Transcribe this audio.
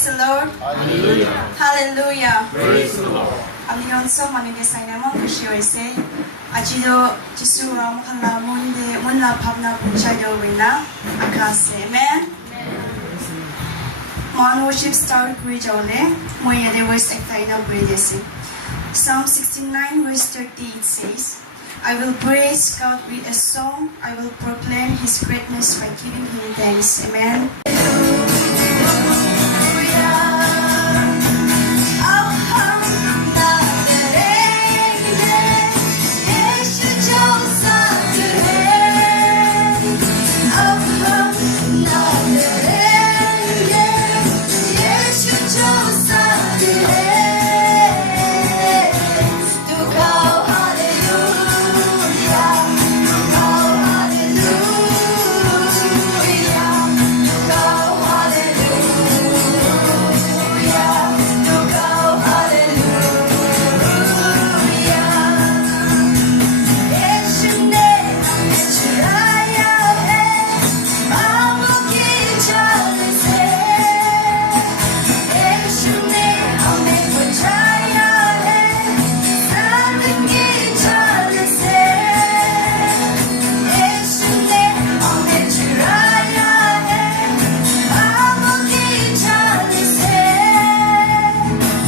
Praise the Lord. Hallelujah. Hallelujah. Praise the Lord. Amnion so manine sainamon kushiyoise. Ajido Jisu ram khala munla bhavna punchayo wina akase. Amen. Mon worship start kuijole. Moya de verse ektaina bridesi. Psalm 69 verse 30 it says, I will praise God with a song. I will proclaim His greatness by giving Him thanks. Amen.